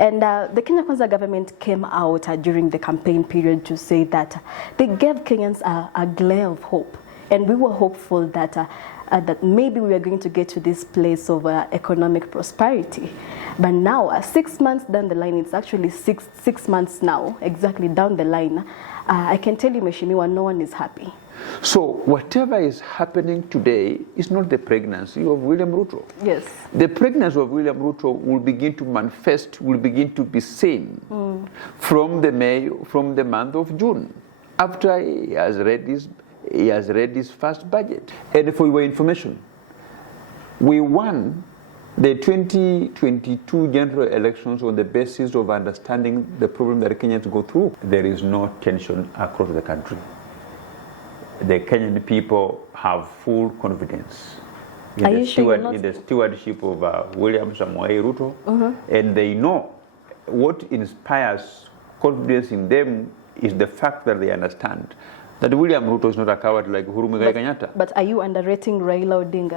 And the Kenya Kwanzaa government came out during the campaign period to say that they gave Kenyans a glare of hope. And we were hopeful that, that maybe we were going to get to this place of economic prosperity. But now, 6 months down the line, it's actually six months now, exactly down the line, I can tell you, Mheshimiwa, no one is happy. So whatever is happening today is not the pregnancy of William Ruto. Yes. The pregnancy of William Ruto will begin to manifest, will begin to be seen from the month of June, after he has read his first budget. And for your information, we won the 2022 general elections on the basis of understanding the problem that Kenyans go through. There is no tension across the country. The Kenyan people have full confidence in the stewardship of William Samoei Ruto, and they know what inspires confidence in them is the fact that they understand that William Ruto is not a coward like Uhuru Kenyatta. But are you underrating Raila Odinga?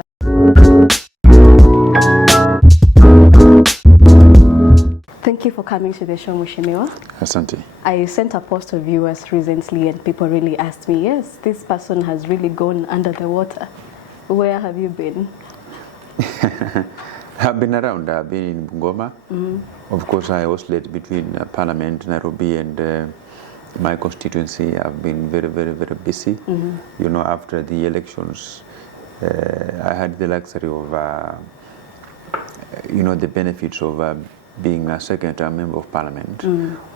Thank you for coming to the show, Mheshimiwa. Asante. I sent a post to viewers recently and people really asked me, yes, this person has really gone under the water. Where have you been? I've been around. I've been in Bungoma. Of course, I oscillate between Parliament, Nairobi, and my constituency. I've been very, very, very busy. You know, after the elections, I had the luxury of, you know, the benefits of being a second-term member of Parliament,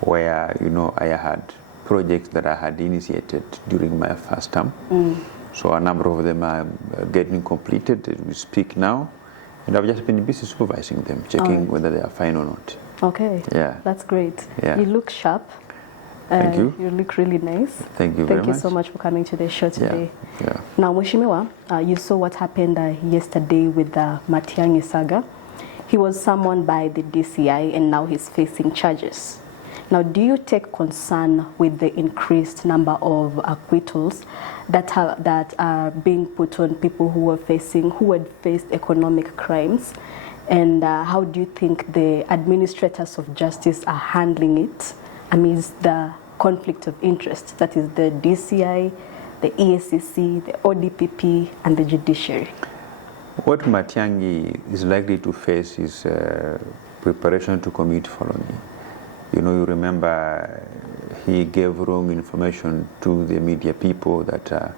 where, you know, I had projects that I had initiated during my first term. So a number of them are getting completed. We speak now, and I've just been busy supervising them, checking whether they are fine or not. Okay. Yeah. That's great. Yeah. You look sharp. Thank you. You look really nice. Thank you very much. Thank you so much for coming to the show today. Yeah. Now, Mheshimiwa, you saw what happened yesterday with the Matiang'i saga. He was summoned by the DCI and now he's facing charges. Now, do you take concern with the increased number of acquittals that are being put on people who had faced economic crimes? And how do you think the administrators of justice are handling it amidst the conflict of interest, that is the DCI, the EACC, the ODPP, and the Judiciary? What Matiang'i is likely to face is preparation to commit felony. You know, you remember he gave wrong information to the media people that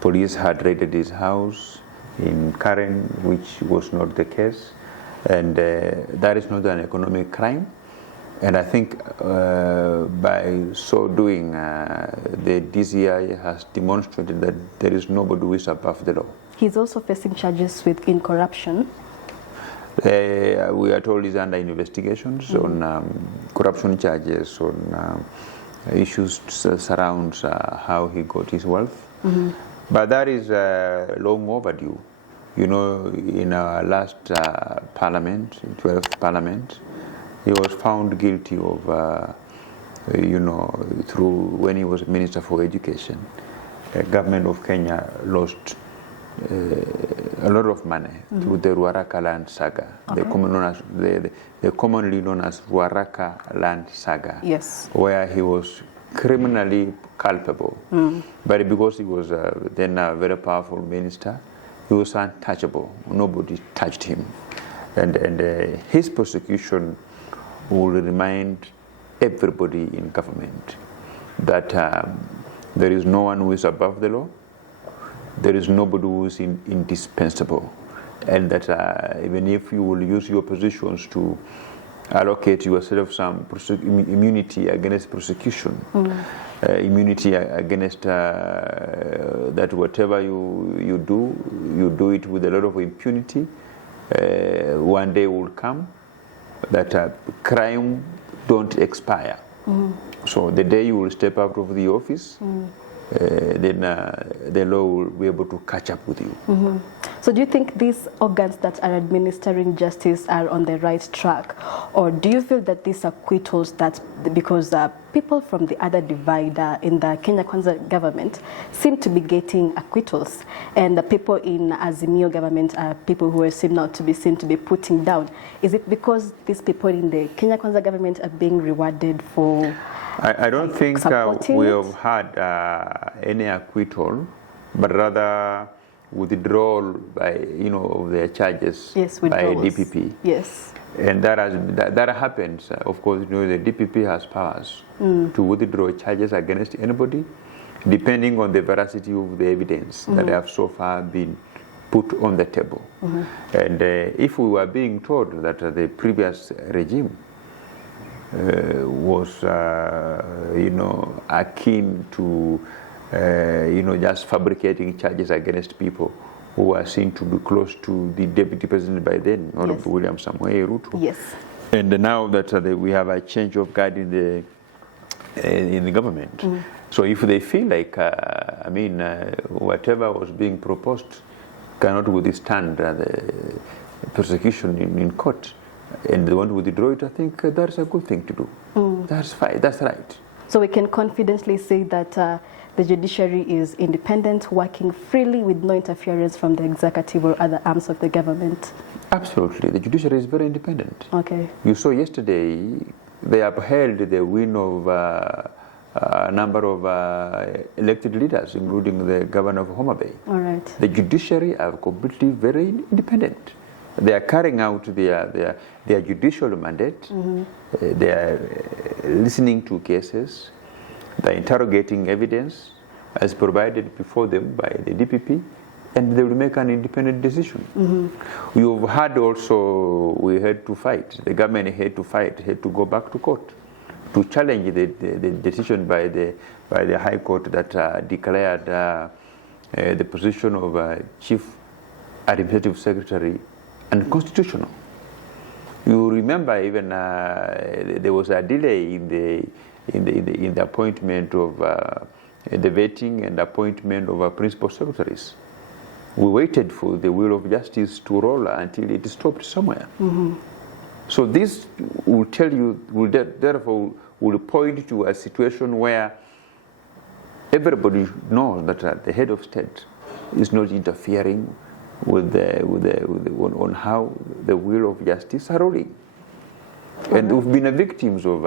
police had raided his house in Karen, which was not the case. And that is not an economic crime. And I think by so doing, the DCI has demonstrated that there is nobody who is above the law. He's also facing charges in corruption. We are told he's under investigations on corruption charges, on issues surrounds how he got his wealth. But that is long overdue. You know, in our last parliament, 12th parliament, he was found guilty of, you know, through when he was Minister for Education. The government of Kenya lost a lot of money through the Ruaraka land saga, the commonly known as Ruaraka land saga, yes, where he was criminally culpable. But because he was then a very powerful minister, he was untouchable. Nobody touched him. And his prosecution will remind everybody in government that there is no one who is above the law. There is nobody who is indispensable, and that even if you will use your positions to allocate yourself some immunity against prosecution, immunity against that whatever you do it with a lot of impunity, one day will come that crime don't expire. So the day you will step out of the office, then the law will be able to catch up with you. Mm-hmm. So do you think these organs that are administering justice are on the right track? Or do you feel that these acquittals, that because people from the other divide in the Kenya Kwanzaa government seem to be getting acquittals, and the people in Azimio government are people who are seen to be putting down? Is it because these people in the Kenya Kwanzaa government are being rewarded for I don't think we have had any acquittal, but rather withdrawal by of their charges by DPP. Yes. And that happens. Of course, the DPP has powers to withdraw charges against anybody, depending on the veracity of the evidence that have so far been put on the table. And if we were being told that the previous regime was, akin to, just fabricating charges against people who were seen to be close to the deputy president by then, Honorable William Samoei Ruto. Yes. And now that we have a change of guard in the government, so if they feel like, whatever was being proposed cannot withstand the persecution in court, and they want to withdraw it, I think that's a good thing to do. That's fine. That's right. So we can confidently say that the judiciary is independent, working freely with no interference from the executive or other arms of the government. Absolutely. The judiciary is very independent. Okay. You saw yesterday they upheld the win of a number of elected leaders, including the governor of Homa Bay. All right. The judiciary are completely very independent. They are carrying out their judicial mandate. They are listening to cases. They are interrogating evidence as provided before them by the DPP, and they will make an independent decision. You've had also, we had to fight. The government had to fight, had to go back to court to challenge the decision by the High Court that declared the position of Chief Administrative Secretary unconstitutional. You remember even there was a delay in the appointment of the vetting and appointment of our principal secretaries. We waited for the wheel of justice to roll until it stopped somewhere. So this will tell you, therefore will point to a situation where everybody knows that the head of state is not interfering with on how the wheel of justice are rolling. And we've been victims of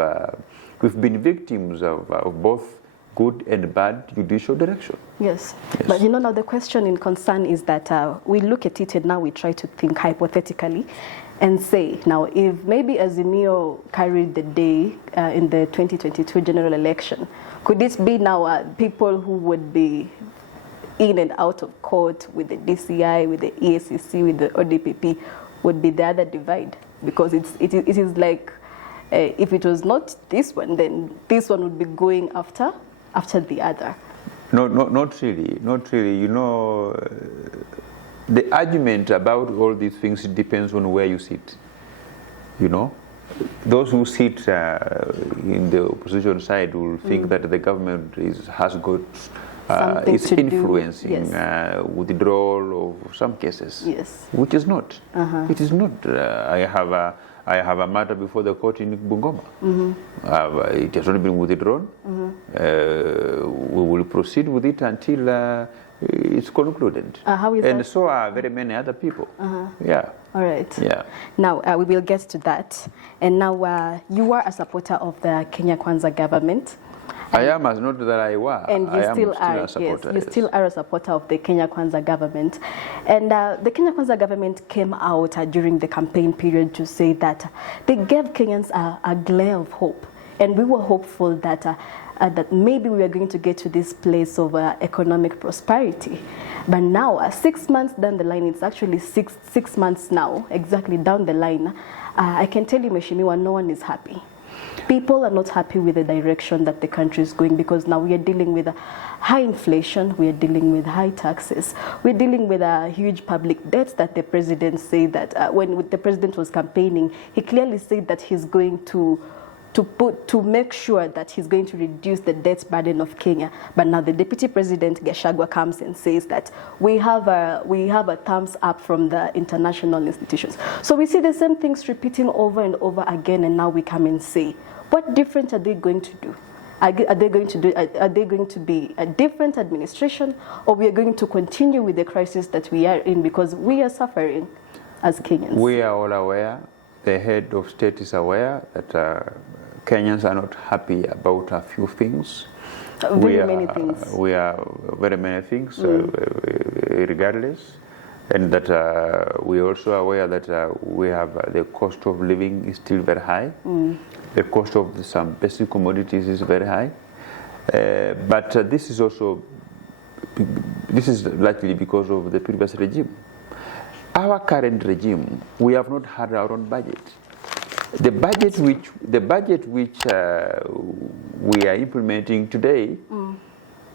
both good and bad judicial direction. Yes. But now the question in concern is that we look at it and now we try to think hypothetically and say, now if maybe Azimio carried the day in the 2022 general election, could it be now people who would be in and out of court with the DCI, with the EACC, with the ODPP, would be the other divide? Because it is like, if it was not this one, then this one would be going after the other. No, not really. The argument about all these things depends on where you sit. Those who sit in the opposition side will think that the government has got is influencing withdrawal of some cases, which is not. It is not. I have a matter before the court in Bungoma. It has not been withdrawn. We will proceed with it until it's concluded. How is and that? So are very many other people. Yeah. All right. Yeah. Now, we will get to that. And now, you are a supporter of the Kenya Kwanzaa government. I am, as not that I were. And you still are, a supporter, you still are a supporter of the Kenya Kwanzaa government. And the Kenya Kwanzaa government came out during the campaign period to say that they gave Kenyans a glare of hope. And we were hopeful that that maybe we are going to get to this place of economic prosperity. But now, 6 months down the line, it's actually six months now, exactly down the line, I can tell you, Mheshimiwa, no one is happy. People are not happy with the direction that the country is going, because now we are dealing with high inflation, we are dealing with high taxes, we're dealing with huge public debts that the president said that when the president was campaigning, he clearly said that he's going to to make sure that he's going to reduce the debt burden of Kenya. But now the Deputy President Gachagua comes and says that we have a thumbs up from the international institutions. So we see the same things repeating over and over again, and now we come and say, what different are they going to do? Are they going to be a different administration, or we are going to continue with the crisis that we are in because we are suffering as Kenyans? We are all aware, the head of state is aware that Kenyans are not happy about a few things. Very many things. We are very many things, regardless. And that we are also aware that we have the cost of living is still very high. The cost of some basic commodities is very high. But this is likely because of the previous regime. Our current regime, we have not had our own budget. The budget which we are implementing today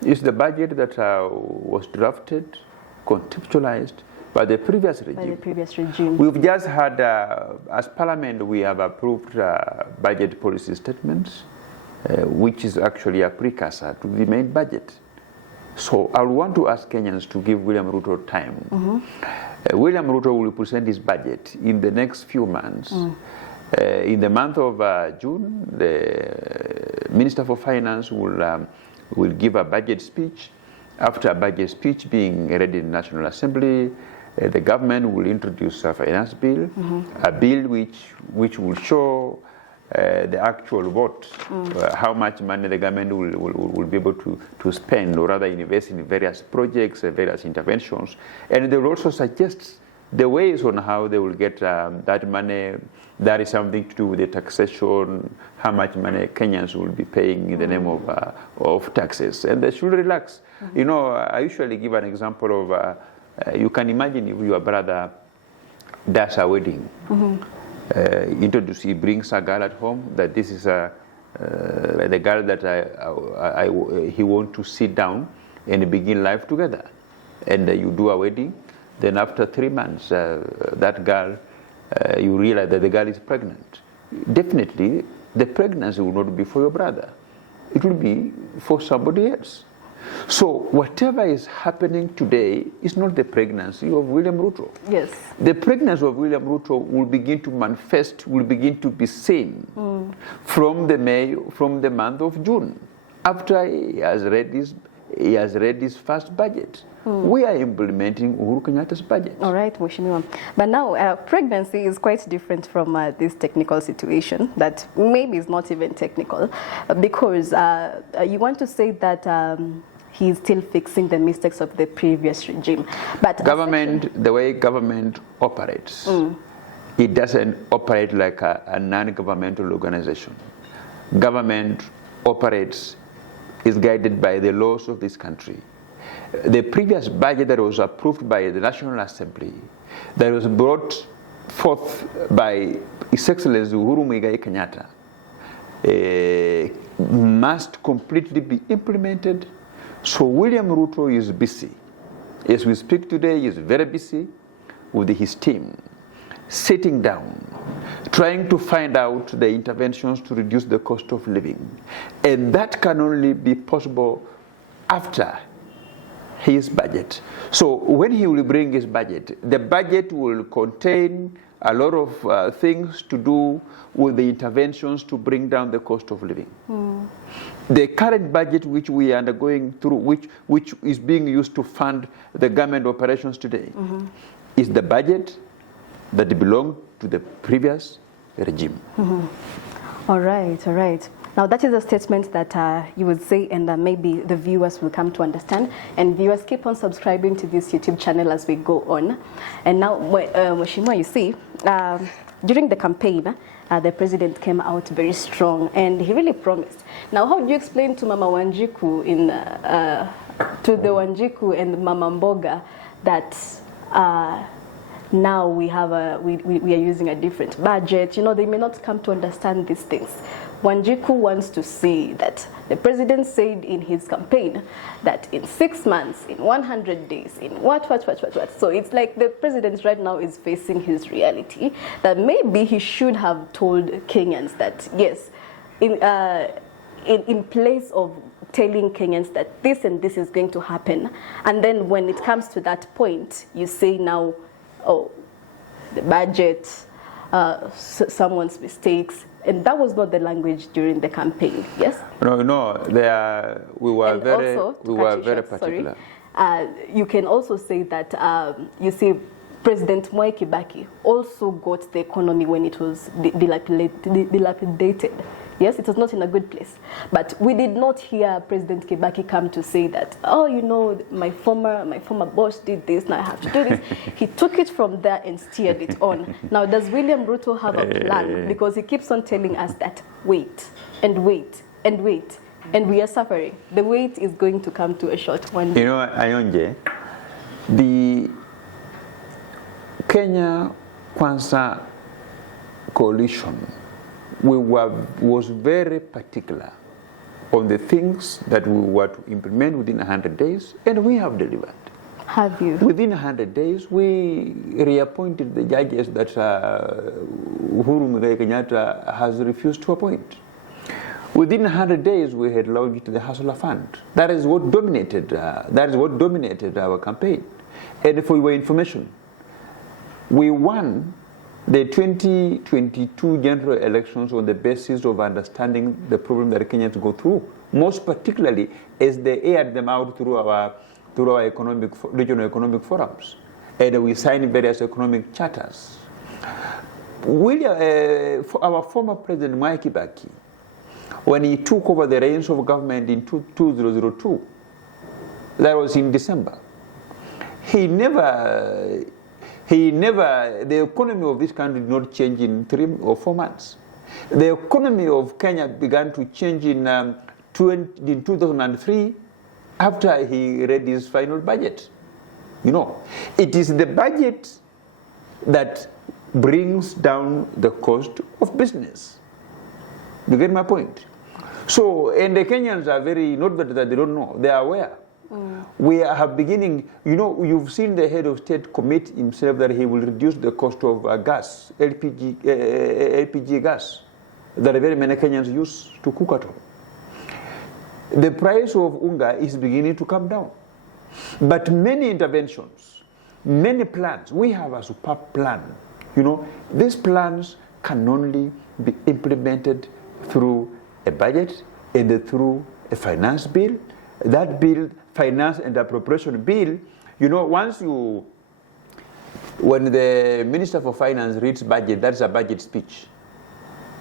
is the budget that was drafted, conceptualized by the previous regime. We've just had, as Parliament, we have approved budget policy statements, which is actually a precursor to the main budget. So I want to ask Kenyans to give William Ruto time. William Ruto will present his budget in the next few months. In the month of June, the Minister for Finance will give a budget speech. After a budget speech being read in the National Assembly, the government will introduce a finance bill, a bill which will show the actual vote, how much money the government will be able to spend, or rather invest in various projects, various interventions. And they will also suggest the ways on how they will get that money. That is something to do with the taxation, how much money Kenyans will be paying in the name of taxes. And they should relax. You know, I usually give an example of, you can imagine if your brother does a wedding. He brings a girl at home, that this is the girl that he wants to sit down and begin life together. And you do a wedding, then after 3 months, that girl, you realize that the girl is pregnant. Definitely, the pregnancy will not be for your brother. It will be for somebody else. So whatever is happening today is not the pregnancy of William Ruto. Yes. The pregnancy of William Ruto will begin to manifest, will begin to be seen from the month of June, after he has read his first budget. We are implementing Uhuru Kenyatta's budget. All right, Mheshimiwa. But now, pregnancy is quite different from this technical situation that maybe is not even technical, because you want to say that he's still fixing the mistakes of the previous regime. But government, the way government operates, it doesn't operate like a non-governmental organization. Government operates, is guided by the laws of this country. The previous budget that was approved by the National Assembly, that was brought forth by His Excellency Uhuru Kenyatta, must completely be implemented. So William Ruto is busy. As we speak today, he is very busy with his team, sitting down, trying to find out the interventions to reduce the cost of living. And that can only be possible after his budget. So when he will bring his budget, the budget will contain a lot of things to do with the interventions to bring down the cost of living. The current budget which we are undergoing through, which is being used to fund the government operations today, is the budget that belonged to the previous regime. All right, all right. Now that is a statement that you would say, and maybe the viewers will come to understand. And viewers, keep on subscribing to this YouTube channel as we go on. And now, Mheshimiwa, you see, during the campaign, the president came out very strong, and he really promised. Now, how do you explain to Mama Wanjiku to the Wanjiku and Mama Mboga that now we are using a different budget? You know, they may not come to understand these things. Wanjiku wants to see that the president said in his campaign that in 6 months, in 100 days, in what. So it's like the president right now is facing his reality, that maybe he should have told Kenyans that, yes, in place of telling Kenyans that this and this is going to happen, and then when it comes to that point, you say now, oh, the budget, someone's mistakes, and that was not the language during the campaign. Yes. No, we were very particular. You can also say that you see, President Mwai Kibaki also got the economy when it was dilapidated. Yes, it was not in a good place. But we did not hear President Kibaki come to say that, oh, you know, my former boss did this, now I have to do this. He took it from there and steered it on. Now, does William Ruto have a plan? Because he keeps on telling us that wait and wait and wait, and we are suffering. The wait is going to come to a short one day. You know, Ayonje, the Kenya Kwanzaa coalition was very particular on the things that we were to implement within 100 days, and we have delivered. Have you? Within 100 days, we reappointed the judges that Uhuru Muigai Kenyatta has refused to appoint. Within 100 days, we had launched the Hustler Fund. That is what dominated. Our campaign. And for your information, we won the 2022 general elections on the basis of understanding the problem that Kenyans go through, most particularly as they aired them out through our regional economic forums, and we signed various economic charters. Our former president Mwai Kibaki, when he took over the reins of government in 2002, that was in December, the economy of this country did not change in 3 or 4 months. The economy of Kenya began to change in 2003 after he read his final budget. You know, it is the budget that brings down the cost of business. You get my point? So, and the Kenyans are very, not that they don't know, they are aware. We have beginning, you know, you've seen the head of state commit himself that he will reduce the cost of gas, LPG gas, that very many Kenyans use to cook at home. The price of unga is beginning to come down. But many interventions, many plans, we have a superb plan. You know, these plans can only be implemented through a budget and through a finance bill. That bill, finance and appropriation bill, you know, when the Minister for Finance reads budget, that's a budget speech.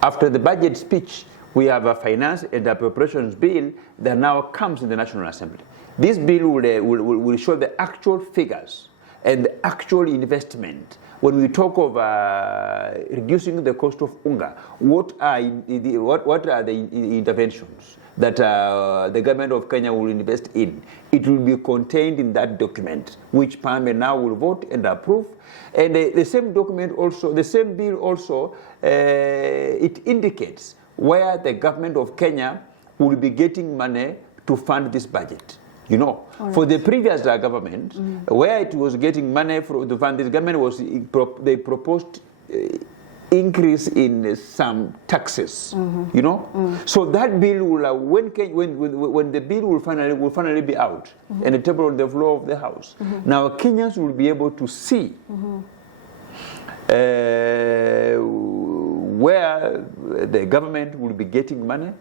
After the budget speech, we have a finance and appropriations bill that now comes in the National Assembly. This bill will show the actual figures and the actual investment. When we talk of reducing the cost of unga, what are the interventions that the government of Kenya will invest in? It will be contained in that document, which Parliament now will vote and approve. And the same document also, the same bill also, it indicates where the government of Kenya will be getting money to fund this budget. You know, right. For the previous government, where it was getting money to fund this government they proposed increase in some taxes. You know, so that bill will when the bill will finally be out and the table on the floor of the House. Now Kenyans will be able to see where the government will be getting money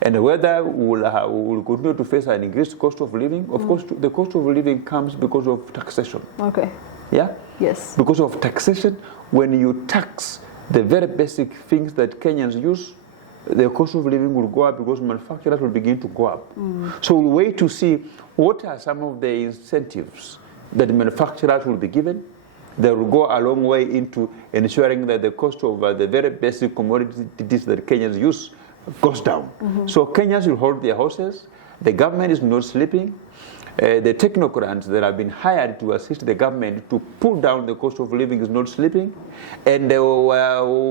and whether we'll continue to face an increased cost of living. Of course, the cost of living comes because of taxation. Okay. Yeah? Yes. Because of taxation, when you tax the very basic things that Kenyans use, the cost of living will go up because manufacturers will begin to go up. So we'll wait to see what are some of the incentives that manufacturers will be given. They will go a long way into ensuring that the cost of the very basic commodities that Kenyans use goes down. So Kenyans will hold their horses. The government is not sleeping. The technocrats that have been hired to assist the government to pull down the cost of living is not sleeping. And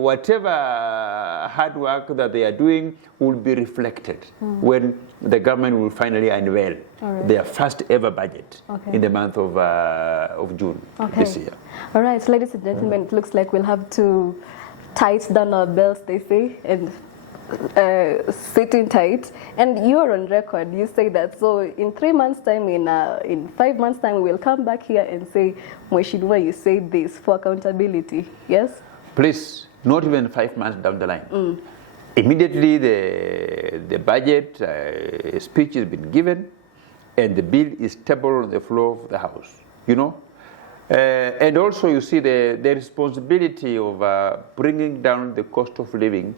whatever hard work that they are doing will be reflected when the government will finally unveil their first ever budget in the month of June this year. All right, so ladies and gentlemen, it looks like we'll have to tighten down our belts, they say, and sitting tight, and you are on record. You say that. So in 3 months' time, in 5 months' time, we will come back here and say, Mheshimiwa, you said this for accountability. Yes. Please, not even 5 months down the line. Immediately, the budget speech has been given, and the bill is tabled on the floor of the House. You know. And also, you see, the responsibility of bringing down the cost of living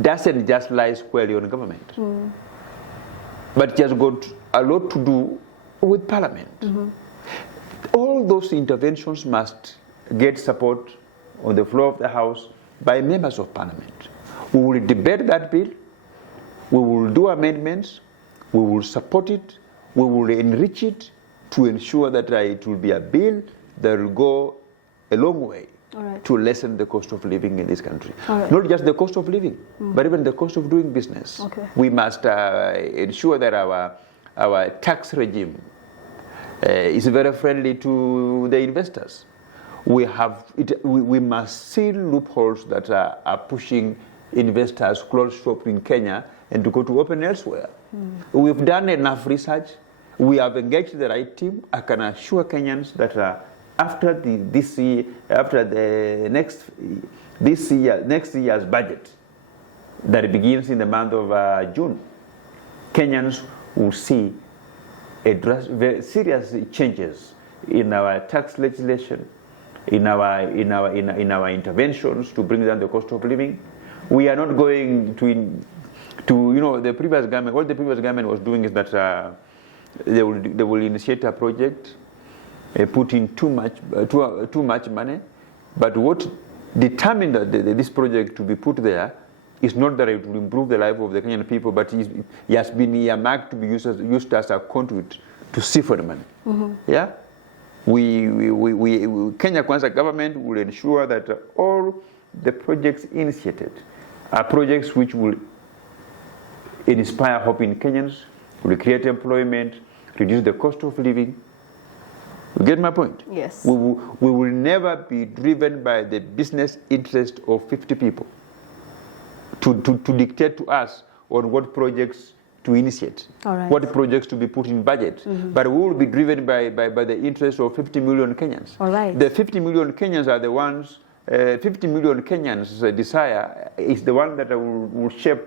doesn't just lie squarely on government, but it has got a lot to do with Parliament. All those interventions must get support on the floor of the House by members of Parliament. We will debate that bill, we will do amendments, we will support it, we will enrich it to ensure that it will be a bill that will go a long way to lessen the cost of living in this country. Not just the cost of living, but even the cost of doing business. We must ensure that our tax regime is very friendly to the investors. We must seal loopholes that are pushing investors close shop in Kenya and to go to open elsewhere. We've done enough research. We have engaged the right team. I can assure Kenyans that after next year's budget that begins in the month of June, Kenyans will see very serious changes in our tax legislation, in our interventions to bring down the cost of living. We are not going to the previous government. What the previous government was doing is that they will initiate a project, put in too much money, but what determined this project to be put there is not that it will improve the life of the Kenyan people, but it has been earmarked to be used as a conduit to siphon the money. Yeah, Kenya Kwanzaa government will ensure that all the projects initiated are projects which will inspire hope in Kenyans, will create employment, reduce the cost of living. You get my point? Yes. We will never be driven by the business interest of 50 people to dictate to us on what projects to initiate, what projects to be put in budget. But we will be driven by the interest of 50 million Kenyans. The 50 million Kenyans are the ones, 50 million Kenyans' desire is the one that will shape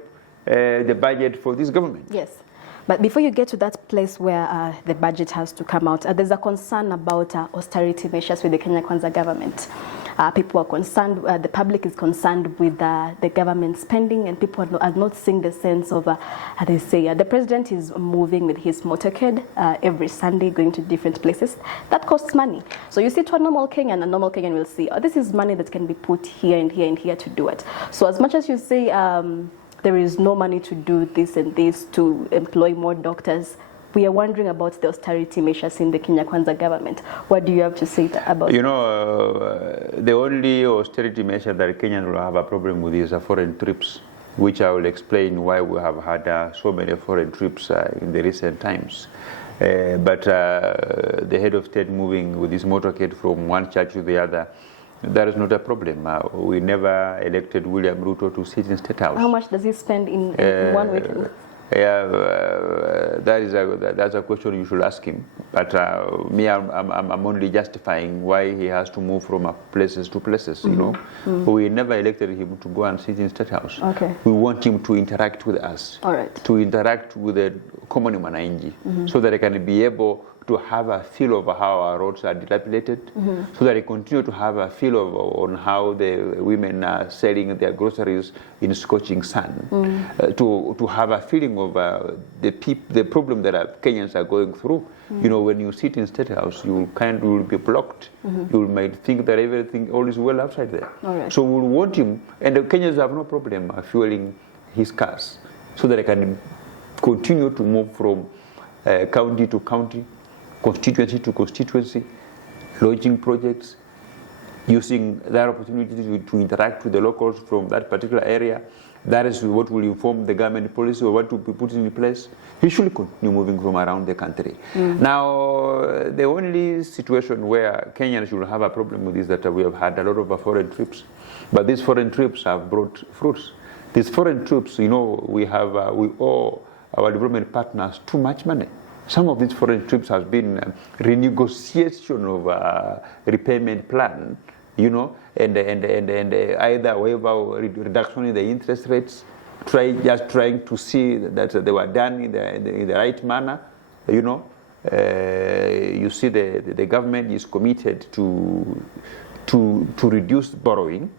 the budget for this government. Yes. But before you get to that place where the budget has to come out, there's a concern about austerity measures with the Kenya Kwanzaa government. People are concerned, the public is concerned with the government spending, and people are not seeing the sense of, how they say, the president is moving with his motorcade every Sunday, going to different places. That costs money. So you see to a normal Kenyan, a normal Kenyan will see, this is money that can be put here and here and here to do it. So as much as you say, there is no money to do this and this, to employ more doctors, we are wondering about the austerity measures in the Kenya Kwanzaa government. What do you have to say about that? The only austerity measure that Kenyans will have a problem with is foreign trips, which I will explain why we have had so many foreign trips in the recent times. But the head of state moving with his motorcade from one church to the other, that is not a problem. We never elected William Ruto to sit in State House. How much does he spend in 1 weekend? That's a question you should ask him. But I'm only justifying why he has to move from places to places. You know, we never elected him to go and sit in State House. We want him to interact with us, to interact with the common mwananchi, so that he can be able to have a feel of how our roads are dilapidated, so that they continue to have a feel on how the women are selling their groceries in scorching sun, to have a feeling of the problem that Kenyans are going through. You know, when you sit in State House, you will be blocked. You might think that everything, all is well outside there. So we want him, and the Kenyans have no problem fueling his cars, so that they can continue to move from county to county, constituency to constituency, launching projects, using that opportunity to interact with the locals from that particular area. That is what will inform the government policy or what to be put in place. He should continue moving from around the country. Now, the only situation where Kenyans should have a problem with is that we have had a lot of foreign trips, but these foreign trips have brought fruits. These foreign troops, we owe our development partners too much money. Some of these foreign troops has been renegotiation of repayment plan, and either waiver or reduction in the interest rates, trying to see that they were done in the right manner, You see the government is committed to reduce borrowing.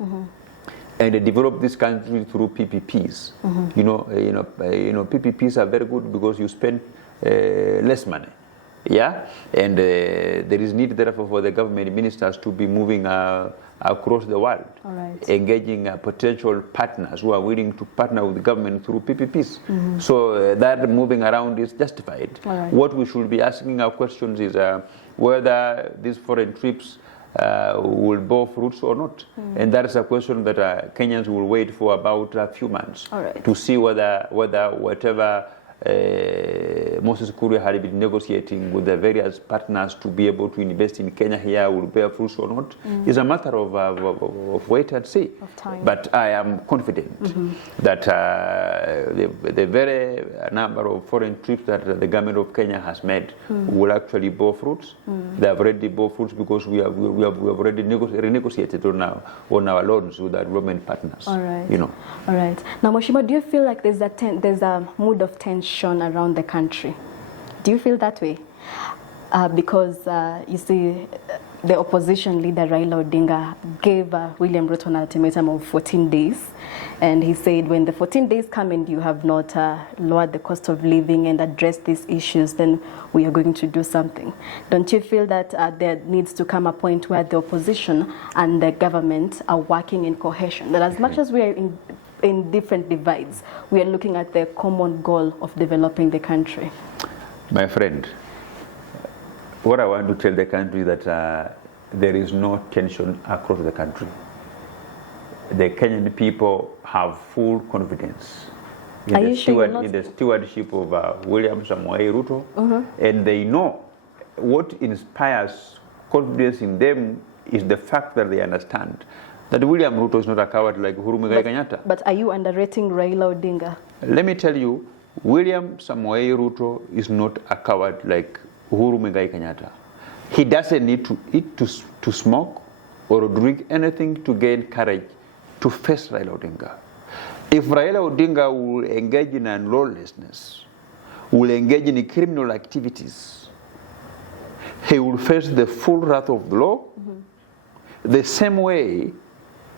And develop this country through PPPs. PPPs are very good because you spend less money, and there is need therefore for the government ministers to be moving across the world, engaging potential partners who are willing to partner with the government through PPPs. So that moving around is justified. What we should be asking our questions is whether these foreign trips will bear fruits or not. And that is a question that Kenyans will wait for about a few months to see whether whatever Moses Kuria had been negotiating with the various partners to be able to invest in Kenya here will bear fruits or not. It's a matter of wait and see. But I am confident that the very number of foreign trips that the government of Kenya has made will actually bear fruits. They have already bore fruits because we have already renegotiated on our loans with our development partners. All right. Now, Mheshimiwa, do you feel like there's a mood of tension around the country? Do you feel that way? Because you see, the opposition leader Raila Odinga gave William Ruto an ultimatum of 14 days, and he said when the 14 days come and you have not lowered the cost of living and addressed these issues, then we are going to do something. Don't you feel that there needs to come a point where the opposition and the government are working in cohesion, that as much as we are in different divides, we are looking at the common goal of developing the country? My friend, what I want to tell the country is that there is no tension across the country. The Kenyan people have full confidence in the stewardship of William Samoei Ruto, and they know what inspires confidence in them is the fact that they understand that William Ruto is not a coward like Uhuru Kenyatta. But are you underrating Raila Odinga? Let me tell you, William Samoei Ruto is not a coward like Uhuru Kenyatta. He doesn't need to eat, to smoke, or drink anything to gain courage to face Raila Odinga. If Raila Odinga will engage in lawlessness, will engage in criminal activities, he will face the full wrath of the law, the same way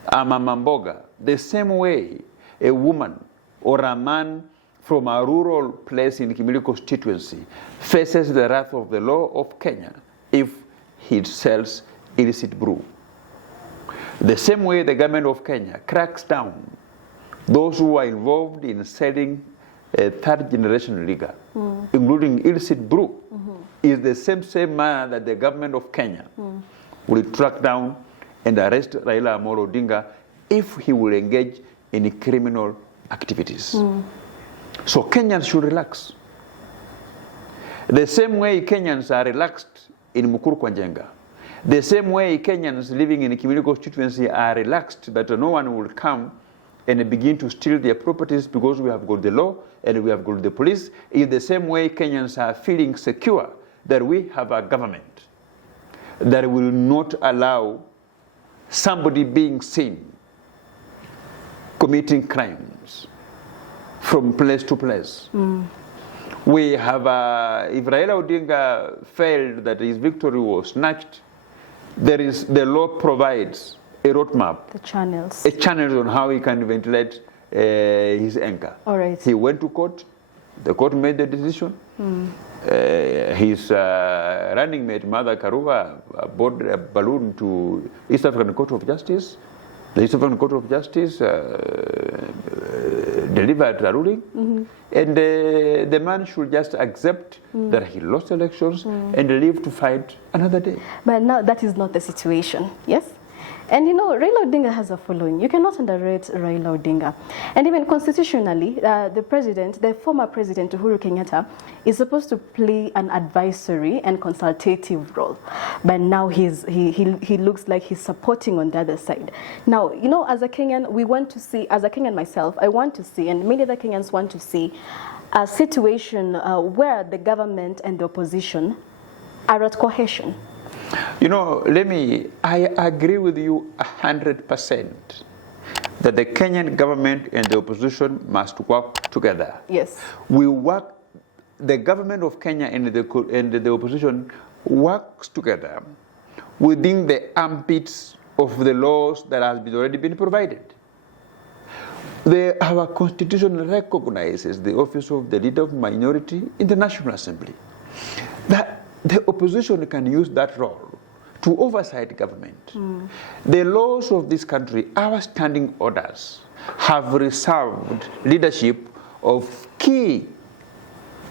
a mama mboga, the same way a woman or a man from a rural place in Kimilili constituency faces the wrath of the law of Kenya if he sells illicit brew. The same way the government of Kenya cracks down those who are involved in selling third generation liquor, including illicit brew, is the same manner that the government of Kenya will track down and arrest Raila Amolo Odinga if he will engage in criminal activities. So Kenyans should relax. The same way Kenyans are relaxed in Mukuru Kwanjenga, the same way Kenyans living in Kimilili constituency are relaxed that no one will come and begin to steal their properties because we have got the law and we have got the police, is the same way Kenyans are feeling secure that we have a government that will not allow somebody being seen committing crimes from place to place. We have, if Raila Odinga failed that his victory was snatched, the law provides a roadmap, a channel on how he can ventilate his anger. He went to court, the court made the decision. His running mate, Mother Karuga, bought a balloon to East African Court of Justice. The East African Court of Justice delivered a ruling, and the man should just accept that he lost elections and live to fight another day. But now that is not the situation, yes? And you know, Raila Odinga has a following. You cannot underrate Raila Odinga. And even constitutionally, the former president, Uhuru Kenyatta, is supposed to play an advisory and consultative role. But now he looks like he's supporting on the other side. Now, you know, as a Kenyan, we want to see, as a Kenyan myself, I want to see, and many other Kenyans want to see, a situation where the government and the opposition are at cohesion. You know, I agree with you 100% that the Kenyan government and the opposition must work together. Yes. The government of Kenya and the opposition works together within the ambits of the laws that have already been provided. Our constitution recognizes the office of the leader of minority in the National Assembly. That the opposition can use that role to oversight government. The laws of this country, our standing orders, have reserved leadership of key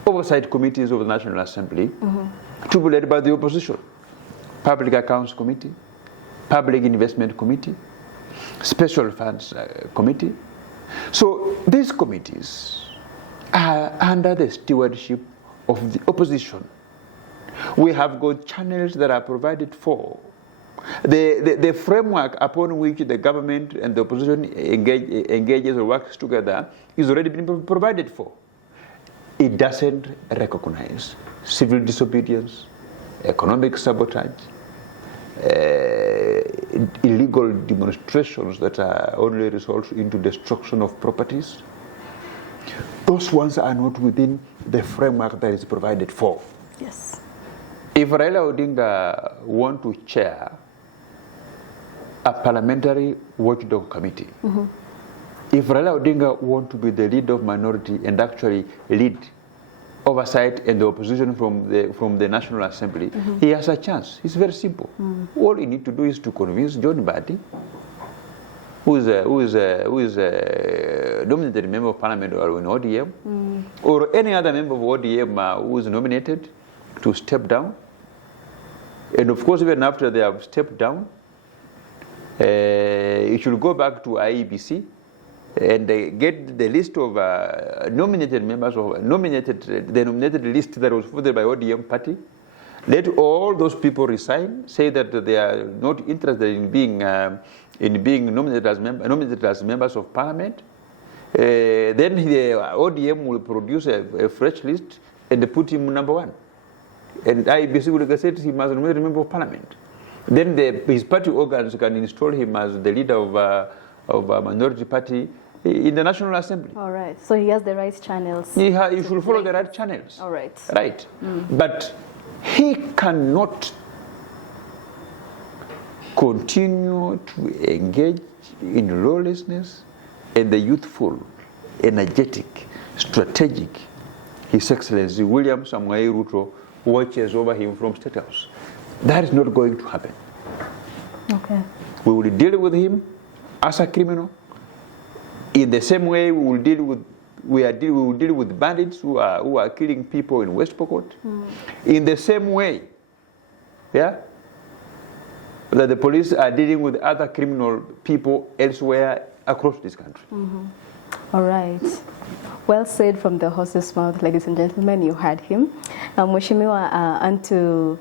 oversight committees of the National Assembly to be led by the opposition. Public Accounts Committee, Public Investment Committee, Special Funds Committee. So these committees are under the stewardship of the opposition. We have got channels that are provided for. The framework upon which the government and the opposition engages or works together is already been provided for. It doesn't recognize civil disobedience, economic sabotage, illegal demonstrations that are only result into destruction of properties. Those ones are not within the framework that is provided for. Yes. If Raila Odinga want to chair a parliamentary watchdog committee, if Raila Odinga want to be the leader of minority and actually lead oversight and the opposition from the National Assembly, he has a chance. It's very simple. All he need to do is to convince John Mbadi, who is a nominated member of parliament or in ODM, or any other member of ODM who is nominated, to step down. And of course, even after they have stepped down, it should go back to IEBC and get the list of nominated members of the nominated list that was voted by ODM party. Let all those people resign, say that they are not interested in being nominated as members of parliament. Then the ODM will produce a fresh list and put him number one. And IEBC will say him as a member of parliament. Then his party organs can install him as the leader of a minority party in the National Assembly. All right. So he has the right channels. He should follow the right channels. All right. Right. But he cannot continue to engage in lawlessness and the youthful, energetic, strategic His Excellency William Samoei Ruto watches over him from State House. That is not going to happen. Okay. We will deal with him as a criminal. In the same way, we will deal with bandits who are killing people in West Pokot. In the same way, yeah, that the police are dealing with other criminal people elsewhere across this country. All right. Well said from the horse's mouth, ladies and gentlemen. You heard him. Now, Mheshimiwa, onto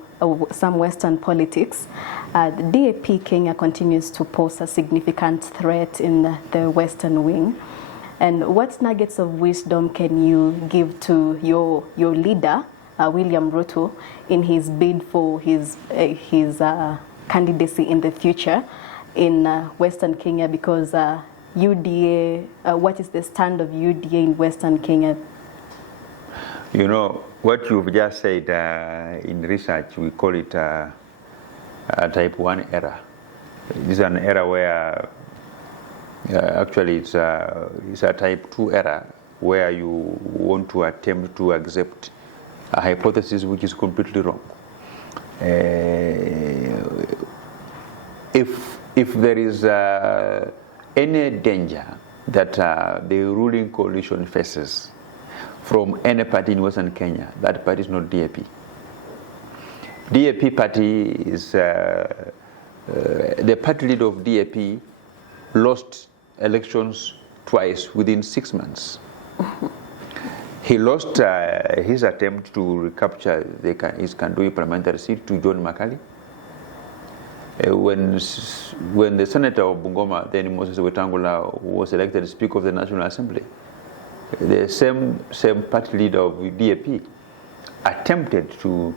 some Western politics. The DAP Kenya continues to pose a significant threat in the Western wing. And what nuggets of wisdom can you give to your leader, William Ruto, in his bid for his candidacy in the future in Western Kenya? Because UDA, what is the stand of UDA in Western Kenya? You know, what you've just said in research, we call it a type 1 error. This is an error where actually it's a type 2 error where you want to attempt to accept a hypothesis which is completely wrong. If there is any danger that the ruling coalition faces from any party in Western Kenya, that party is not DAP. DAP party is the party leader of DAP lost elections twice within 6 months. He lost his attempt to recapture his Kandui parliamentary seat to John Makali. When the senator of Bungoma, then Moses Wetangula, was elected Speaker of the National Assembly, the same party leader of DAP attempted to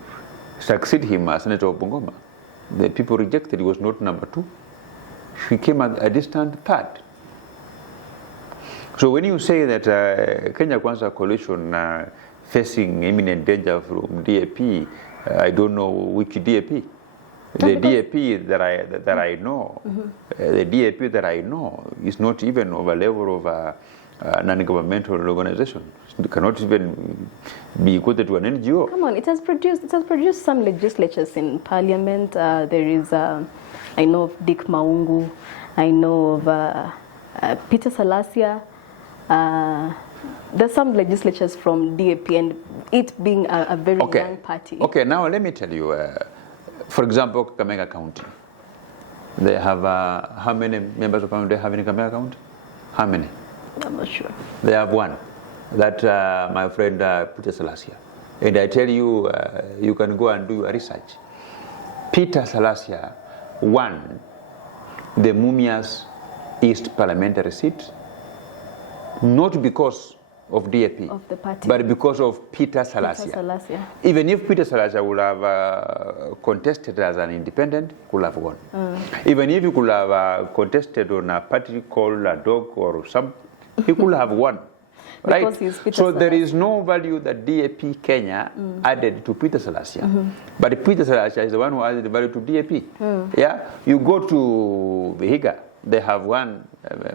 succeed him as senator of Bungoma. The people rejected. He was not number 2. He came at a distant 3rd. So when you say that Kenya Kwanzaa coalition facing imminent danger from DAP, I don't know which DAP. The DAP that I know, the DAP that I know is not even of a level of a non-governmental organization. It cannot even be equated to an NGO. Come on, it has produced some legislatures in parliament. There is, I know of Dick Maungu, I know of Peter Salasia. There's some legislatures from DAP, and it being a very young party. Okay, now let me tell you, for example, Kakamega County. They have, how many members of parliament do they have in Kakamega County? How many? I'm not sure. They have 1. That my friend Peter Salasia. And I tell you, you can go and do your research. Peter Salasia won the Mumias East parliamentary seat, not because of DAP, of the party, but because of Peter Salasia. Even if Peter Salasia would have contested as an independent, could have won. Even if he could have contested on a party called a dog or some, he could have won. Right? So there is no value that DAP Kenya added to Peter Salasia. But Peter Salasia is the one who added the value to DAP. Yeah? You go to Vihiga, they have 1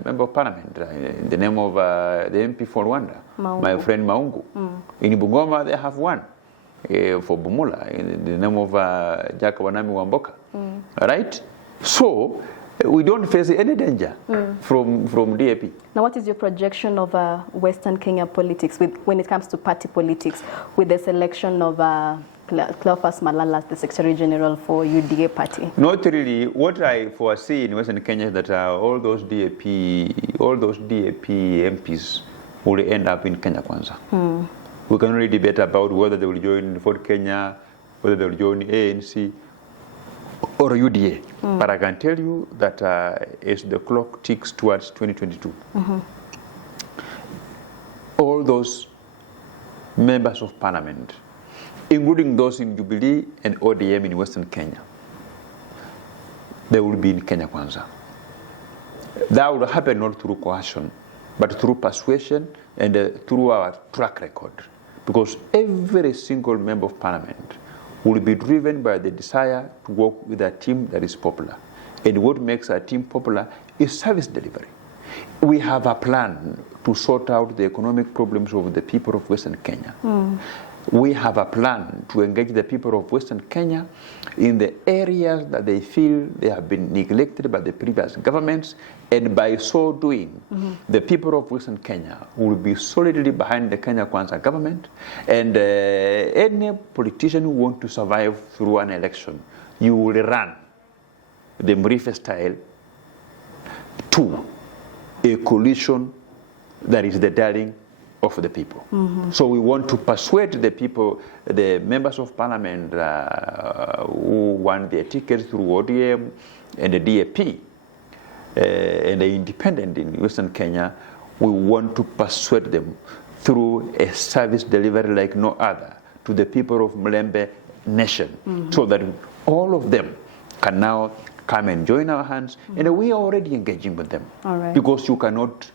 member of parliament in the name of the MP for Rwanda, my friend Maungu. In Bungoma, they have 1 for Bumula, in the name of Jaka Wanami Wamboka. Right? So, we don't face any danger from DAP. Now, what is your projection of Western Kenya politics when it comes to party politics, with the selection of Cleophas Malala as the Secretary General for UDA party? Not really. What I foresee in Western Kenya is that all those DAP MPs will end up in Kenya Kwanzaa. We can really debate about whether they will join Ford Kenya, whether they will join ANC or UDA. But I can tell you that as the clock ticks towards 2022, all those members of parliament, including those in Jubilee and ODM in Western Kenya, they will be in Kenya Kwanzaa. That will happen not through coercion, but through persuasion and through our track record. Because every single member of parliament will be driven by the desire to work with a team that is popular. And what makes a team popular is service delivery. We have a plan to sort out the economic problems of the people of Western Kenya. We have a plan to engage the people of Western Kenya in the areas that they feel they have been neglected by the previous governments, and by so doing, the people of Western Kenya will be solidly behind the Kenya Kwanzaa government, and any politician who wants to survive through an election, you will run the Mrife style to a coalition that is the darling of the people. So we want to persuade the people, the members of parliament who won their tickets through ODM and the DAP and the independent in Western Kenya, we want to persuade them through a service delivery like no other to the people of Mlembe nation, so that all of them can now come and join our hands, and we are already engaging with them. Because you cannot,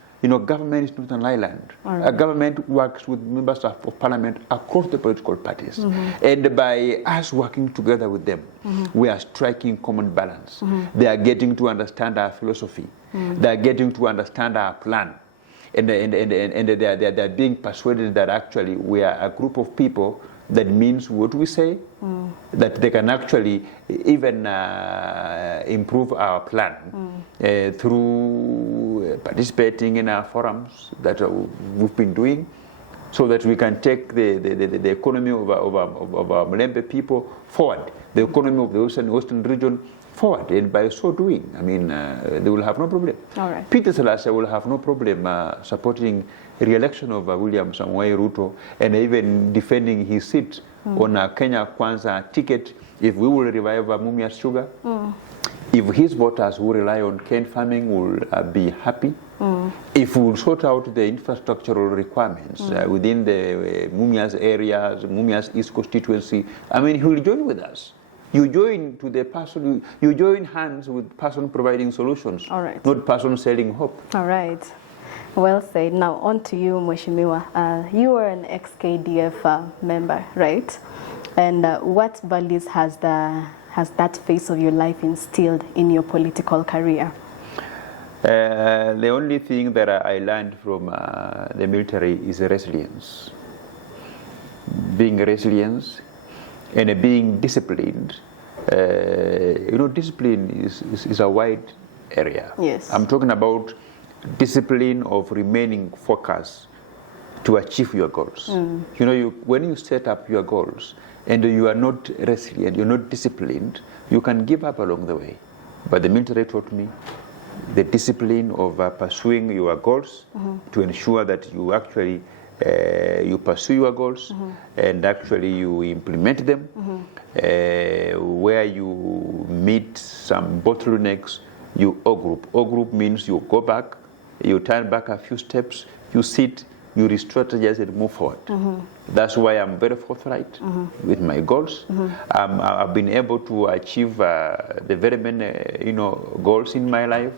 government is not an island. A government works with members of parliament across the political parties. And by us working together with them, we are striking common balance. They are getting to understand our philosophy. They are getting to understand our plan. And they are being persuaded that actually we are a group of people that means what we say, that they can actually even improve our plan through participating in our forums that we've been doing, so that we can take the economy of our Mlembe people forward, the economy of the Western region forward, and by so doing, I mean, they will have no problem. All right. Peter Selassie will have no problem supporting re-election of William Samoei Ruto and even defending his seat on a Kenya Kwanzaa ticket if we will revive Mumias Sugar. If his voters who rely on cane farming will be happy. If we will sort out the infrastructural requirements within the Mumias areas, Mumias East constituency, I mean, he will join with us. You join to the person, you join hands with person providing solutions, All right. not person selling hope. All right. Well said. Now on to you, Mheshimiwa. You are an ex-KDF member, right? And what values has that phase of your life instilled in your political career? The only thing that I learned from the military is resilience. Being resilient and being disciplined. Discipline is a wide area. Yes. I'm talking about discipline of remaining focused to achieve your goals. When you set up your goals and you are not resilient, you're not disciplined, you can give up along the way. But the military taught me the discipline of pursuing your goals to ensure that you actually you pursue your goals and actually you implement them. Where you meet some bottlenecks, you O-group. O-group means you go back, you turn back a few steps, you sit, you re-strategize and move forward. That's why I'm very forthright with my goals. I've been able to achieve the very many goals in my life,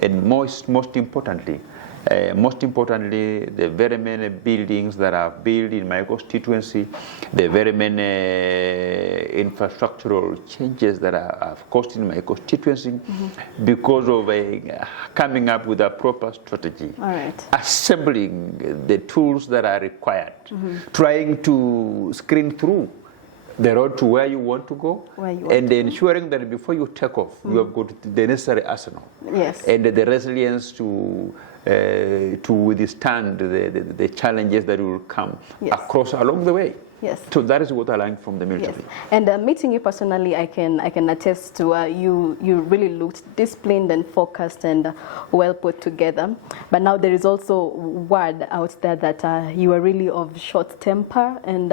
and most importantly, the very many buildings that I've built in my constituency, the very many infrastructural changes that I've caused in my constituency because of coming up with a proper strategy, assembling the tools that are required, trying to screen through the road to where you want to go, and ensuring that before you take off, you have got the necessary arsenal and the resilience to withstand the challenges that will come across along the way. Yes. So that is what I learned from the military. Yes. And meeting you personally, I can attest to you really looked disciplined and focused and well put together. But now there is also word out there that you are really of short temper and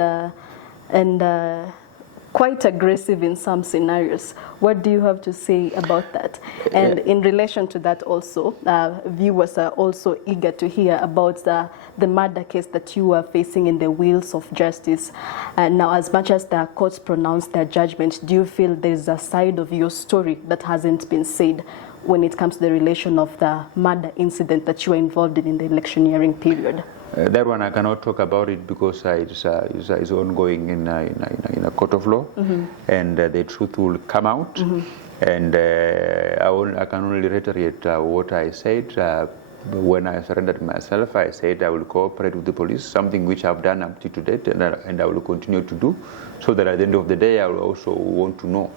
quite aggressive in some scenarios. What do you have to say about that? And in relation to that also, viewers are also eager to hear about the murder case that you are facing in the wheels of justice. Now, as much as the courts pronounced their judgment, do you feel there's a side of your story that hasn't been said when it comes to the relation of the murder incident that you were involved in the electioneering period? That one I cannot talk about it because it's ongoing in a court of law, and the truth will come out. And I can only reiterate what I said. When I surrendered myself, I said I will cooperate with the police, something which I've done up to date, and I will continue to do, so that at the end of the day I will also want to know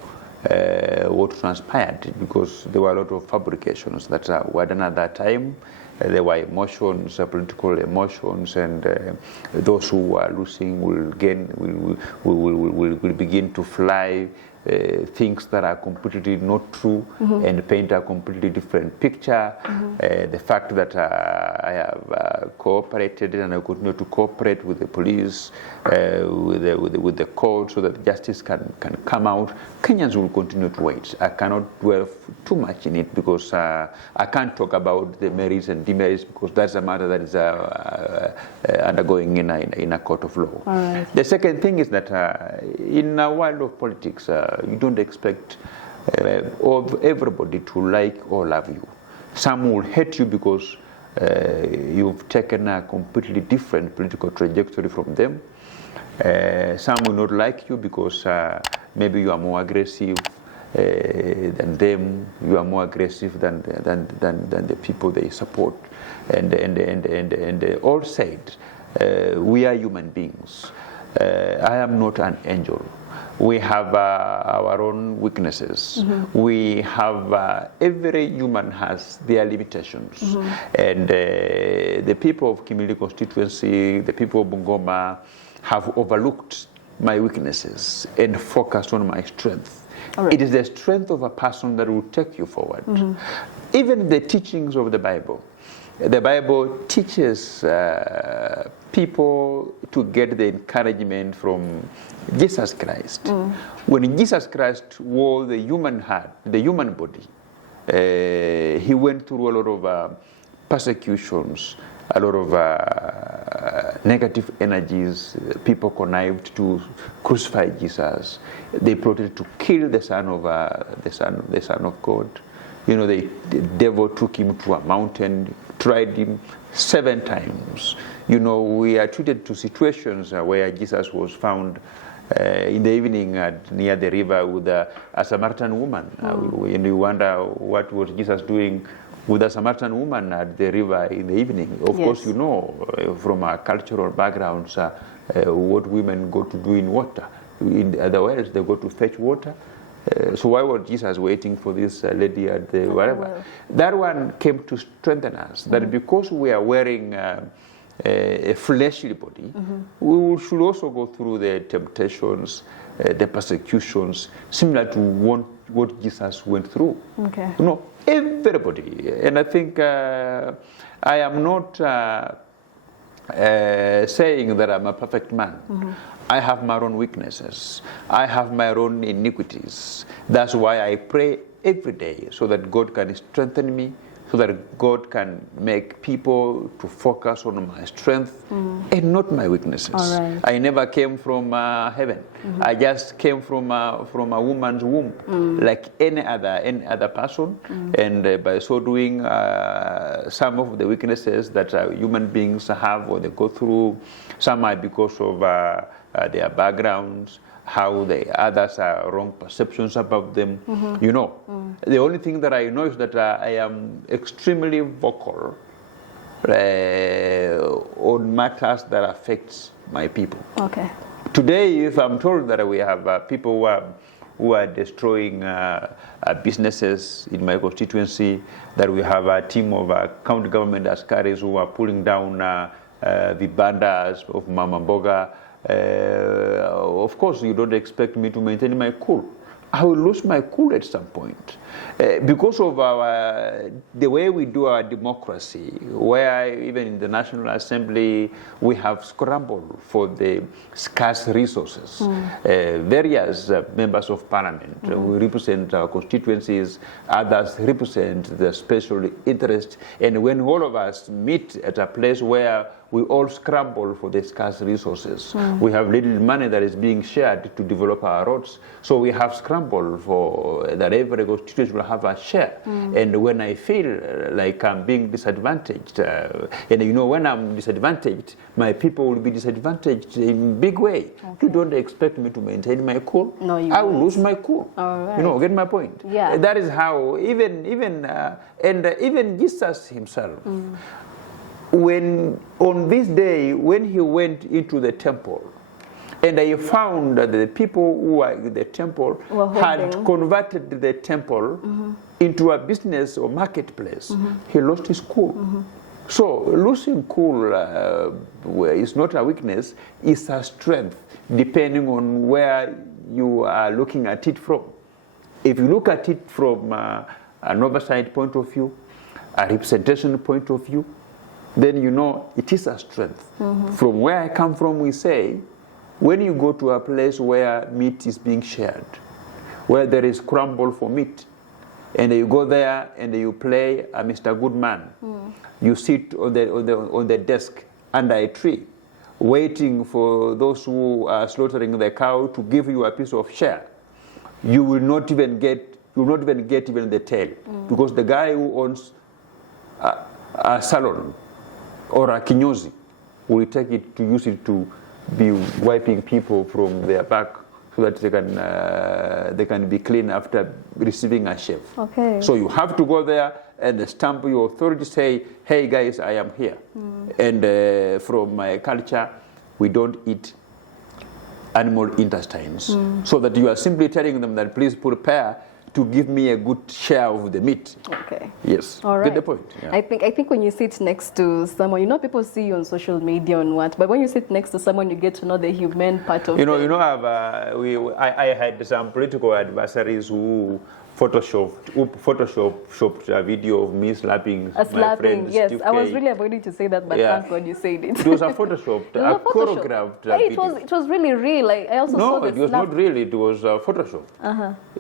what transpired, because there were a lot of fabrications that were done at that time. There were emotions, political emotions, and those who are losing will begin to fly things that are completely not true and paint a completely different picture. The fact that I have cooperated and I continue to cooperate with the police, with the court, so that justice can come out. Kenyans will continue to wait. I cannot dwell too much in it because I can't talk about the merits and demerits, because that's a matter that is undergoing in a court of law. Right. The second thing is that in a world of politics, you don't expect of everybody to like or love you. Some will hate you because you've taken a completely different political trajectory from them. Some will not like you because maybe you are more aggressive than them. You are more aggressive than the people they support. And all said, we are human beings. I am not an angel. We have our own weaknesses. We have, every human has their limitations. And the people of Kimilili constituency, the people of Bungoma have overlooked my weaknesses and focused on my strength. Right. It is the strength of a person that will take you forward. Even the teachings of the Bible teaches people to get the encouragement from Jesus Christ. When Jesus Christ wore the human heart, the human body, he went through a lot of persecutions, a lot of negative energies. People connived to crucify Jesus. They plotted to kill the son of God. You know, the devil took him to a mountain, tried him 7 times. You know, we are treated to situations where Jesus was found in the evening near the river with a Samaritan woman. And you wonder what was Jesus doing with a Samaritan woman at the river in the evening. Of course, you know from our cultural backgrounds what women go to do in water. In other words, they go to fetch water. So why was Jesus waiting for this lady at the whatever? That one came to strengthen us, that because we are wearing a fleshly body, we should also go through the temptations, the persecutions, similar to what Jesus went through. Okay. You know, everybody. And I think I am not saying that I'm a perfect man. I have my own weaknesses. I have my own iniquities. That's why I pray every day, so that God can strengthen me, so that God can make people to focus on my strength and not my weaknesses. All right. I never came from heaven. I just came from a woman's womb, like any other person. And by so doing, some of the weaknesses that human beings have or they go through, some are because of their backgrounds, how the others are wrong perceptions about them. You know, the only thing that I know is that I am extremely vocal on matters that affect my people. Okay. Today, if I'm told that we have people who are destroying businesses in my constituency, that we have a team of county government askaris who are pulling down vibandas of Mama Mboga, of course, you don't expect me to maintain my cool. I will lose my cool at some point because of the way we do our democracy, where even in the National Assembly we have scrambled for the scarce resources. Various members of parliament, we represent our constituencies, others represent the special interest, and when all of us meet at a place where we all scramble for the scarce resources. We have little money that is being shared to develop our roads, so we have scrambled for that every constituency will have a share. And when I feel like I'm being disadvantaged, and you know, when I'm disadvantaged, my people will be disadvantaged in big way. You don't expect me to maintain my cool. No, you I will won't. lose my cool. All right. You know, get my point? Yeah. That is how even Jesus himself, when on this day when he went into the temple, and I found that the people who were in the temple had converted the temple into a business or marketplace, he lost his cool. So losing cool is not a weakness, it's a strength, depending on where you are looking at it from. If you look at it from an oversight point of view, a representation point of view, then you know it is a strength. From where I come from, we say, when you go to a place where meat is being shared, where there is crumble for meat, and you go there and you play a Mr. Goodman, you sit on the desk under a tree, waiting for those who are slaughtering the cow to give you a piece of share. You will not even get even the tail, because the guy who owns a salon or a kinyozi will take it to use it to be wiping people from their back so that they can be clean after receiving a shave. Okay. So you have to go there and stamp your authority, say, hey guys, I am here. And from my culture, we don't eat animal intestines. So that you are simply telling them that please prepare to give me a good share of the meat. Okay. Yes. All right. Get the point. Yeah. I think when you sit next to someone, you know, people see you on social media and what, but when you sit next to someone, you get to know the human part of them. I had some political adversaries who photoshopped a video of me slapping my friend. Yes, Steve I was K. really avoiding to say that, but thank God you said it. It was a photoshopped, a choreographed video. It was really real. I also saw the No, it was not really. It was photoshopped.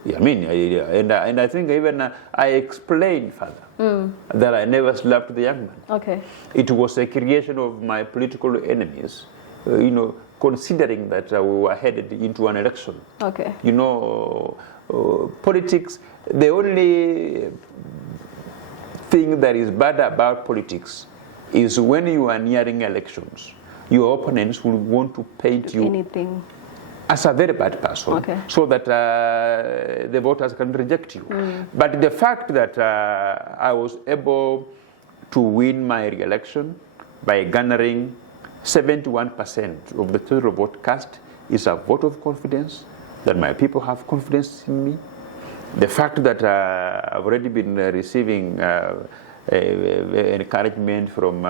Yeah, I mean, and I think even I explained further that I never slapped the young man. Okay. It was a creation of my political enemies, considering that we were headed into an election. Okay. Politics, the only thing that is bad about politics is when you are nearing elections, your opponents will want to paint you anything as a very bad person, so that the voters can reject you. But the fact that I was able to win my re-election by garnering 71% of the total vote cast is a vote of confidence, that my people have confidence in me. The fact that I've already been receiving encouragement from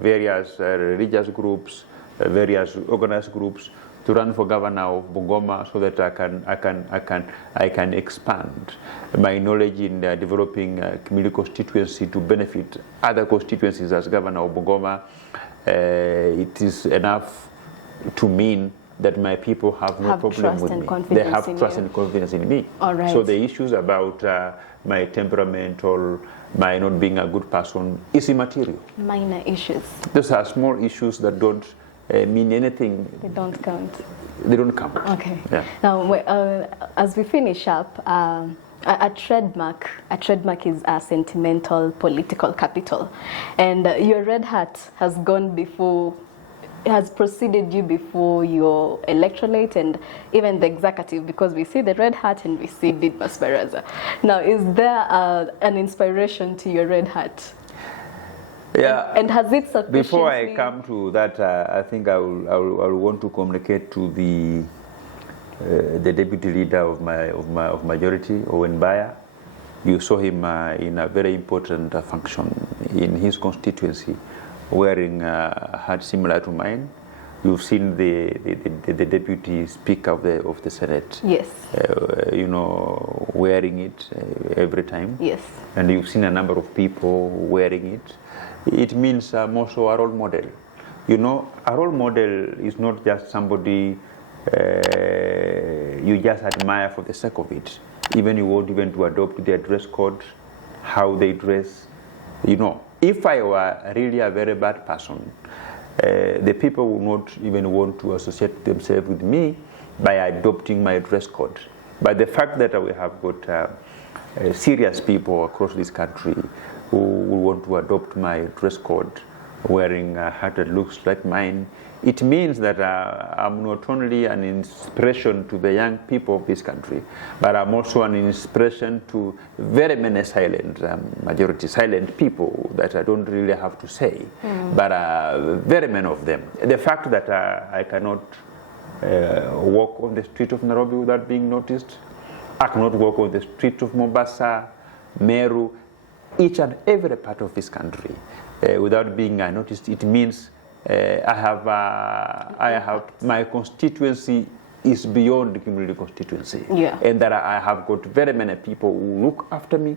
various religious groups, various organized groups, to run for governor of Bungoma, so that I can expand my knowledge in developing community constituency to benefit other constituencies as governor of Bungoma. It is enough to mean that my people have no problem with me. They have trust and confidence in me. All right. So the issues about my temperament or my not being a good person is immaterial. Minor issues. Those are small issues that don't mean anything. They don't count. They don't count. Okay. Yeah. Now, as we finish up, a trademark is a sentimental political capital, and your red hat has gone before. Has preceded you before your electorate and even the executive, because we see the red hat and we see Didmus Barasa. Now, is there an inspiration to your red hat? Yeah. And has it sufficiently... Before I come to that, I think I will want to communicate to the deputy leader of majority, Owen Baya. You saw him in a very important function in his constituency, wearing a hat similar to mine. You've seen the deputy speaker of the Senate. Yes. Wearing it every time. Yes. And you've seen a number of people wearing it. It means also a role model. A role model is not just somebody you just admire for the sake of it. Even you want even to adopt their dress code, how they dress. If I were really a very bad person, the people would not even want to associate themselves with me by adopting my dress code. But the fact that we have got serious people across this country who want to adopt my dress code, wearing a hat that looks like mine, it means that I'm not only an inspiration to the young people of this country, but I'm also an inspiration to very many silent people that I don't really have to say, but very many of them. The fact that I cannot walk on the street of Nairobi without being noticed, I cannot walk on the street of Mombasa, Meru, each and every part of this country without being noticed, it means I have my constituency is beyond the community constituency, and that I have got very many people who look after me.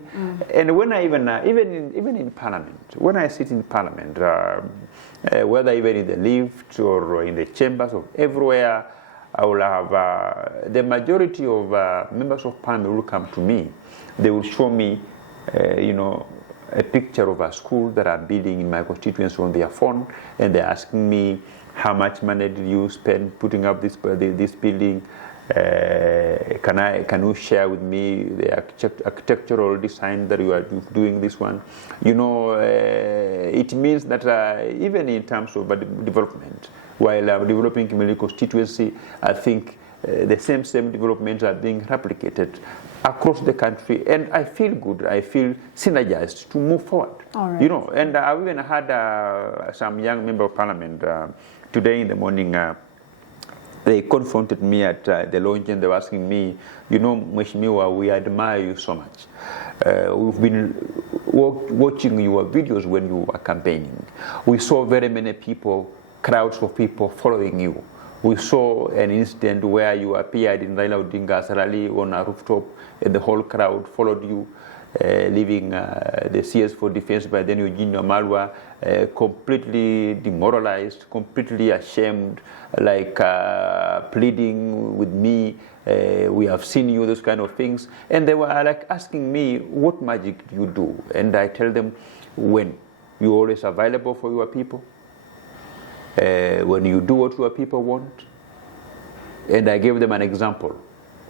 And when I even in Parliament, when I sit in Parliament, whether even in the lift or in the chambers or everywhere, I will have the majority of members of Parliament will come to me. They will show me, a picture of a school that I'm building in my constituency on their phone, and they're asking me, how much money did you spend putting up this building? Can you share with me the architectural design that you are doing this one? It means that even in terms of development, while I'm developing community constituency, I think the same developments are being replicated across the country, and I feel good. I feel synergized to move forward. All right. And I even had some young member of parliament today in the morning They confronted me at the launch and they were asking me, you know, Mheshimiwa, we admire you so much. We've been watching your videos when you were campaigning. We saw very many people, crowds of people following you. We saw an incident where you appeared in Raila Odinga's rally on a rooftop and the whole crowd followed you, leaving the CS for Defense by then Eugenio Malwa, completely demoralized, completely ashamed, like pleading with me, we have seen you, those kind of things. And they were like asking me, what magic do you do? And I tell them, when you're always available for your people, when you do what your people want. And I gave them an example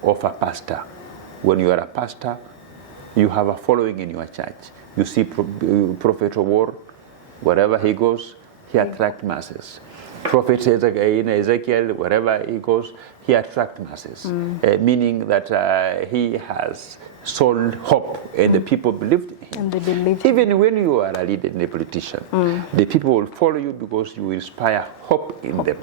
of a pastor. When you are a pastor, you have a following in your church. You see Prophet of War, wherever he goes, he attracts masses. Prophet Ezekiel, wherever he goes, he attracts masses. Meaning that he has sold hope and the people believed in him. And they believed Even when you are a leader and a politician, the people will follow you because you inspire hope in them.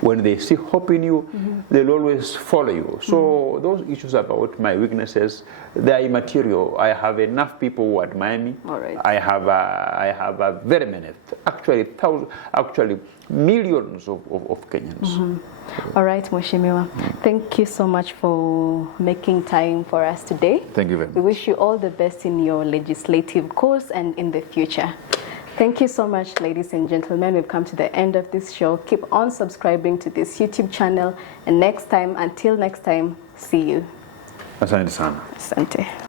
When they see hope in you, they'll always follow you. So those issues about my weaknesses, they are immaterial. I have enough people who admire me. All right. I have a very many, actually thousands, actually millions of Kenyans. All right, Mheshimiwa. Thank you so much for making time for us today. Thank you very much. We wish you all the best in your legislative course and in the future. Thank you so much, ladies and gentlemen. We've come to the end of this show. Keep on subscribing to this YouTube channel. And until next time, see you. Asante sana. Asante.